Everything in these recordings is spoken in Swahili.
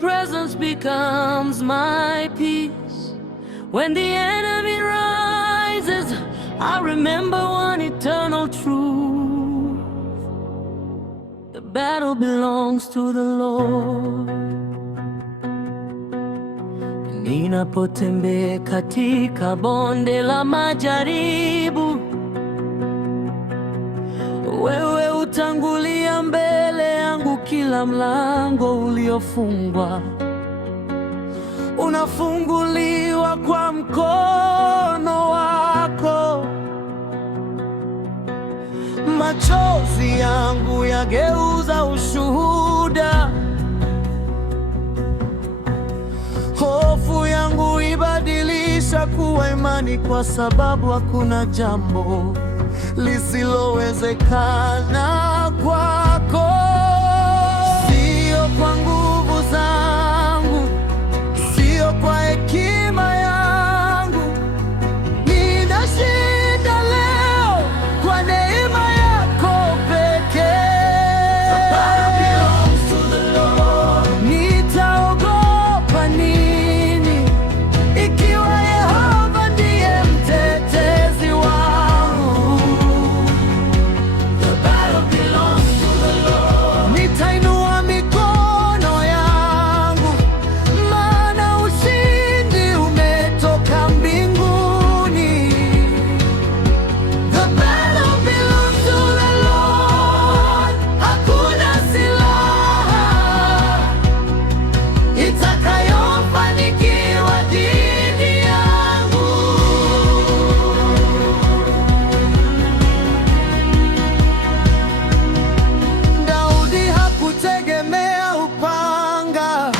presence becomes my peace. When the enemy rises, I remember one eternal truth: the battle belongs to the Lord. Ninapotembea katika bonde la majaribu, wewe utangulia mbele yangu. Kila mlango uliofungwa unafunguliwa kwa mkono wako. Machozi yangu yageuza ushuhuda, hofu yangu ibadilisha kuwa imani, kwa sababu hakuna jambo lisilowezekana kwako. Sio kwa nguvu zangu, sio kwa hekima yangu, ninashinda leo kwa neema yako pekee. Nitaogopa nini ikiwa Yehova ndiye mtetezi wangu? Nitainua mikono yangu, maana ushindi umetoka mbinguni. The battle belongs to the Lord. Hakuna silaha itakayofanikiwa dhidi yangu. Daudi hakutegemea upanga,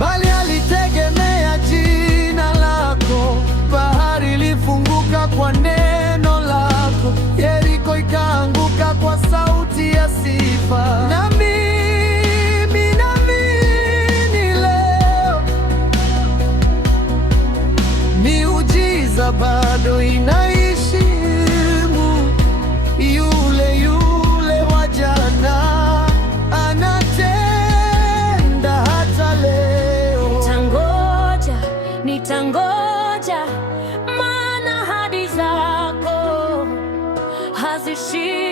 bali alitegemea jina lako. Bahari ilifunguka kwa neno lako, Yeriko ikaanguka kwa sauti ya sifa. Na mimi naamini leo miujiza bado inaishi. Yule yule wa jana anatenda hata leo. Nitangoja, maana ahadi zako hazishindi.